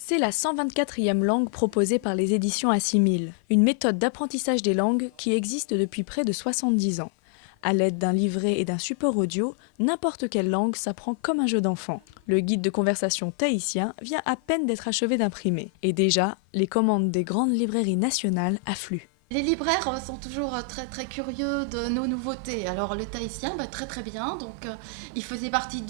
C'est la 124e langue proposée par les éditions Assimil, une méthode d'apprentissage des langues qui existe depuis près de 70 ans. À l'aide d'un livret et d'un support audio, n'importe quelle langue s'apprend comme un jeu d'enfant. Le guide de conversation tahitien vient à peine d'être achevé d'imprimer. Et déjà, les commandes des grandes librairies nationales affluent. Les libraires sont toujours très curieux de nos nouveautés. Alors le tahitien, très bien. Donc il faisait partie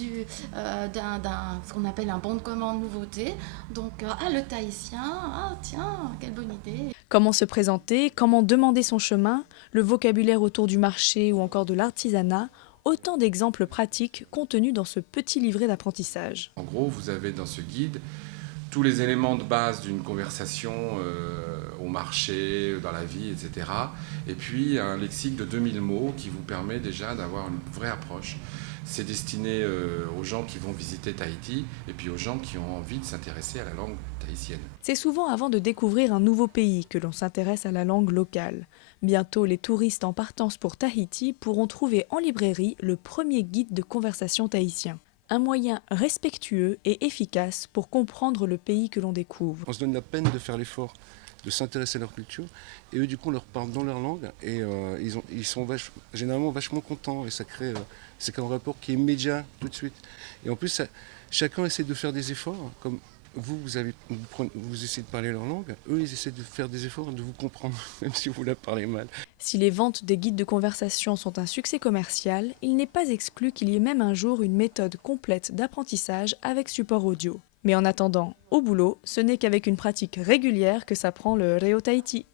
ce qu'on appelle un bon de commande nouveauté. Donc le tahitien, tiens, quelle bonne idée. Comment se présenter, comment demander son chemin, le vocabulaire autour du marché ou encore de l'artisanat, autant d'exemples pratiques contenus dans ce petit livret d'apprentissage. En gros, vous avez dans ce guide tous les éléments de base d'une conversation au marché, dans la vie, etc. Et puis un lexique de 2000 mots qui vous permet déjà d'avoir une vraie approche. C'est destiné aux gens qui vont visiter Tahiti et puis aux gens qui ont envie de s'intéresser à la langue tahitienne. C'est souvent avant de découvrir un nouveau pays que l'on s'intéresse à la langue locale. Bientôt, les touristes en partance pour Tahiti pourront trouver en librairie le premier guide de conversation tahitien. Un moyen respectueux et efficace pour comprendre le pays que l'on découvre. On se donne la peine de faire l'effort de s'intéresser à leur culture et eux du coup on leur parle dans leur langue et ils sont généralement vachement contents et ça crée c'est un rapport qui est immédiat tout de suite. Et en plus chacun essaie de faire des efforts comme vous essayez de parler leur langue, eux ils essaient de faire des efforts de vous comprendre même si vous la parlez mal. Si les ventes des guides de conversation sont un succès commercial, il n'est pas exclu qu'il y ait même un jour une méthode complète d'apprentissage avec support audio. Mais en attendant, au boulot, ce n'est qu'avec une pratique régulière que s'apprend le Reo Tahiti.